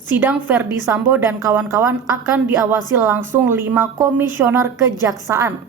Sidang Verdi Sambo dan kawan-kawan akan diawasi langsung 5 komisioner kejaksaan.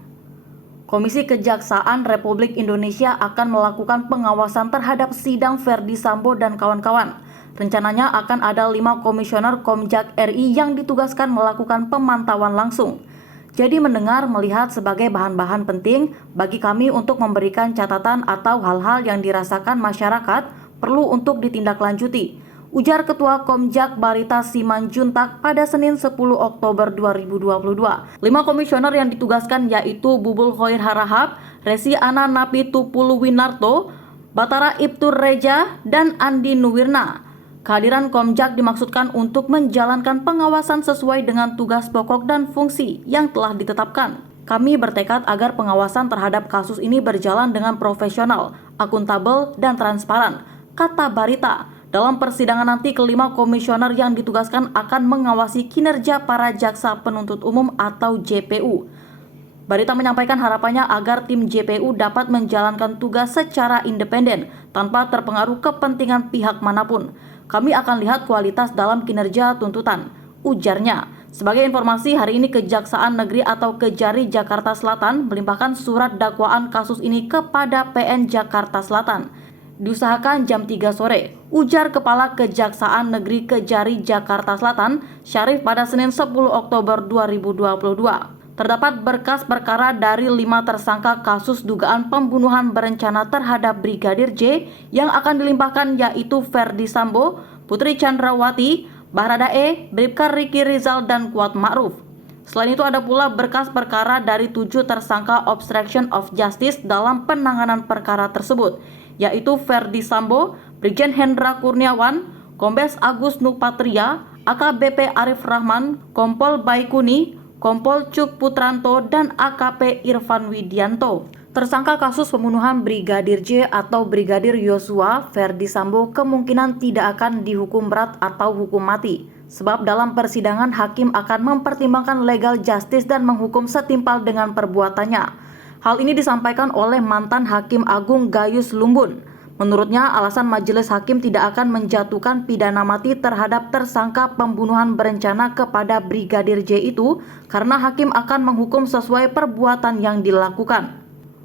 Komisi Kejaksaan Republik Indonesia akan melakukan pengawasan terhadap sidang Verdi Sambo dan kawan-kawan. Rencananya akan ada 5 komisioner Komjak RI yang ditugaskan melakukan pemantauan langsung. Jadi mendengar melihat sebagai bahan-bahan penting bagi kami untuk memberikan catatan atau hal-hal yang dirasakan masyarakat perlu untuk ditindaklanjuti, ujar Ketua Komjak Barita Simanjuntak pada Senin 10 Oktober 2022. 5 komisioner yang ditugaskan yaitu Bubul Khoir Harahap, Resi Ana Napi Tupuluwinarto, Batara Ibtur Reja, dan Andi Nuwirna. Kehadiran Komjak dimaksudkan untuk menjalankan pengawasan sesuai dengan tugas pokok dan fungsi yang telah ditetapkan. Kami bertekad agar pengawasan terhadap kasus ini berjalan dengan profesional, akuntabel, dan transparan, kata Barita. Dalam persidangan nanti, kelima komisioner yang ditugaskan akan mengawasi kinerja para jaksa penuntut umum atau JPU. Barita menyampaikan harapannya agar tim JPU dapat menjalankan tugas secara independen tanpa terpengaruh kepentingan pihak manapun. Kami akan lihat kualitas dalam kinerja tuntutan, ujarnya. Sebagai informasi, hari ini Kejaksaan Negeri atau Kejari Jakarta Selatan melimpahkan surat dakwaan kasus ini kepada PN Jakarta Selatan. Diusahakan jam 3 sore, ujar Kepala Kejaksaan Negeri Kejari Jakarta Selatan, Syarif pada Senin 10 Oktober 2022. Terdapat berkas perkara dari 5 tersangka kasus dugaan pembunuhan berencana terhadap Brigadir J yang akan dilimpahkan yaitu Verdi Sambo, Putri Chandrawati, Baradae, Bribka Riki Rizal, dan Kuat Ma'ruf. Selain itu ada pula berkas perkara dari 7 tersangka obstruction of justice dalam penanganan perkara tersebut, yaitu Verdi Sambo, Brigjen Hendra Kurniawan, Kombes Agus Nupatria, AKBP Arif Rahman, Kompol Baikuni, Kompol Cuk Putranto, dan AKP Irfan Widianto. Tersangka kasus pembunuhan Brigadir J atau Brigadir Yosua, Verdi Sambo kemungkinan tidak akan dihukum berat atau hukum mati. Sebab dalam persidangan hakim akan mempertimbangkan legal justice dan menghukum setimpal dengan perbuatannya. Hal ini disampaikan oleh mantan Hakim Agung Gayus Lumbun. Menurutnya, alasan majelis hakim tidak akan menjatuhkan pidana mati terhadap tersangka pembunuhan berencana kepada Brigadir J itu karena hakim akan menghukum sesuai perbuatan yang dilakukan.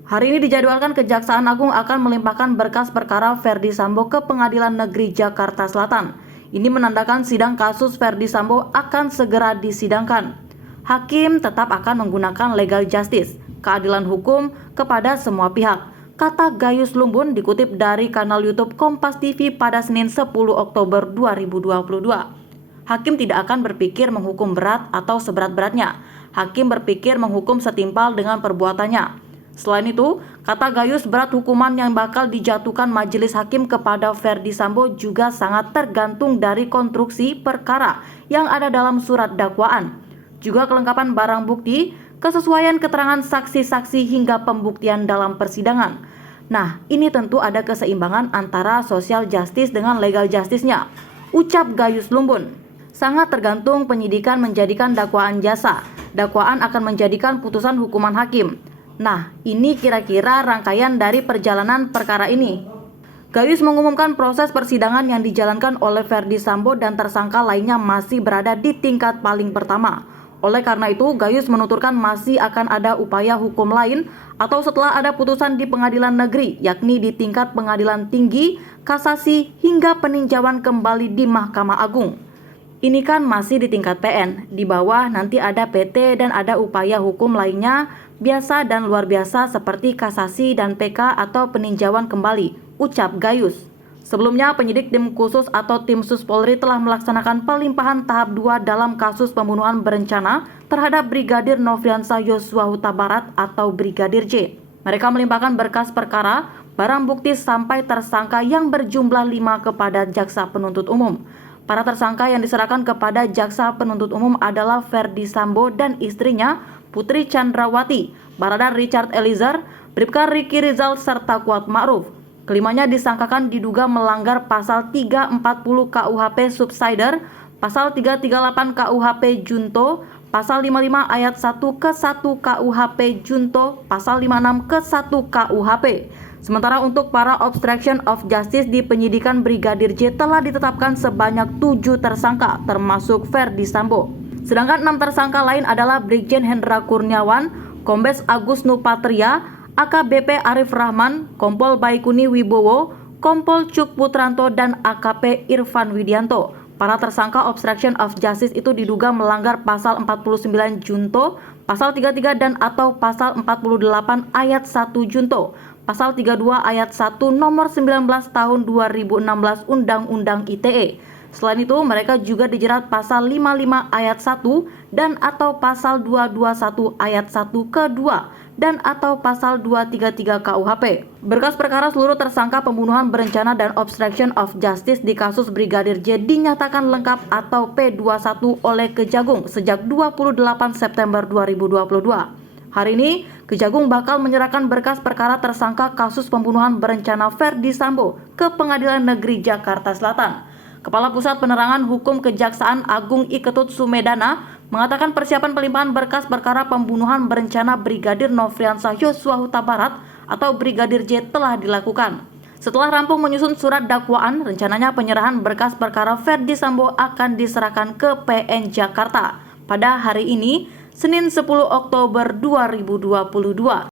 Hari ini dijadwalkan Kejaksaan Agung akan melimpahkan berkas perkara Verdi Sambo ke Pengadilan Negeri Jakarta Selatan. Ini menandakan sidang kasus Verdi Sambo akan segera disidangkan. Hakim tetap akan menggunakan legal justice, keadilan hukum kepada semua pihak, kata Gayus Lumbun dikutip dari kanal YouTube Kompas TV pada Senin 10 Oktober 2022. Hakim tidak akan berpikir menghukum berat atau seberat-beratnya. Hakim berpikir menghukum setimpal dengan perbuatannya. Selain itu, kata Gayus, berat hukuman yang bakal dijatuhkan majelis hakim kepada Verdi Sambo juga sangat tergantung dari konstruksi perkara yang ada dalam surat dakwaan, juga kelengkapan barang bukti, kesesuaian keterangan saksi-saksi hingga pembuktian dalam persidangan. Nah, ini tentu ada keseimbangan antara social justice dengan legal justice-nya, ucap Gayus Lumbun. Sangat tergantung penyidikan menjadikan dakwaan jasa. Dakwaan akan menjadikan putusan hukuman hakim. Nah, ini kira-kira rangkaian dari perjalanan perkara ini. Gayus mengumumkan proses persidangan yang dijalankan oleh Verdi Sambo dan tersangka lainnya masih berada di tingkat paling pertama. Oleh karena itu, Gayus menuturkan masih akan ada upaya hukum lain atau setelah ada putusan di pengadilan negeri, yakni di tingkat pengadilan tinggi, kasasi, hingga peninjauan kembali di Mahkamah Agung. Ini kan masih di tingkat PN, di bawah nanti ada PT dan ada upaya hukum lainnya, biasa dan luar biasa seperti kasasi dan PK atau peninjauan kembali, ucap Gayus. Sebelumnya, penyidik tim khusus atau tim sus Polri telah melaksanakan pelimpahan tahap 2 dalam kasus pembunuhan berencana terhadap Brigadir Nofriansah Yosua Huta Barat atau Brigadir J. Mereka melimpahkan berkas perkara, barang bukti sampai tersangka yang berjumlah 5 kepada jaksa penuntut umum. Para tersangka yang diserahkan kepada jaksa penuntut umum adalah Verdi Sambo dan istrinya Putri Chandrawati, Barada Richard Eliezer, Bribka Riki Rizal, serta Kuat Ma'ruf. Kelimanya disangkakan diduga melanggar pasal 340 KUHP Subsider, pasal 338 KUHP Junto, pasal 55 ayat 1 ke 1 KUHP Junto, pasal 56 ke 1 KUHP, Sementara untuk para obstruction of justice di penyidikan Brigadir J telah ditetapkan sebanyak 7 tersangka termasuk Ferdi Sambo. Sedangkan 6 tersangka lain adalah Brigjen Hendra Kurniawan, Kombes Agus Nupatria, AKBP Arif Rahman, Kompol Baikuni Wibowo, Kompol Cuk Putranto, dan AKP Irfan Widianto. Para tersangka obstruction of justice itu diduga melanggar pasal 49 Junto, pasal 33 dan atau pasal 48 ayat 1 Junto, pasal 32 ayat 1 nomor 19 tahun 2016 Undang-Undang ITE. Selain itu, mereka juga dijerat pasal 55 ayat 1 dan atau pasal 221 ayat 1 kedua dan atau pasal 233 KUHP. Berkas perkara seluruh tersangka pembunuhan berencana dan obstruction of justice di kasus Brigadir J dinyatakan lengkap atau P21 oleh Kejagung sejak 28 September 2022. Hari ini, Kejagung bakal menyerahkan berkas perkara tersangka kasus pembunuhan berencana Ferdi Sambo ke Pengadilan Negeri Jakarta Selatan. Kepala Pusat Penerangan Hukum Kejaksaan Agung I Ketut Sumedana mengatakan persiapan pelimpahan berkas perkara pembunuhan berencana Brigadir Nofriansah Yosua Huta Barat atau Brigadir J telah dilakukan. Setelah rampung menyusun surat dakwaan, rencananya penyerahan berkas perkara Ferdi Sambo akan diserahkan ke PN Jakarta pada hari ini, Senin 10 Oktober 2022.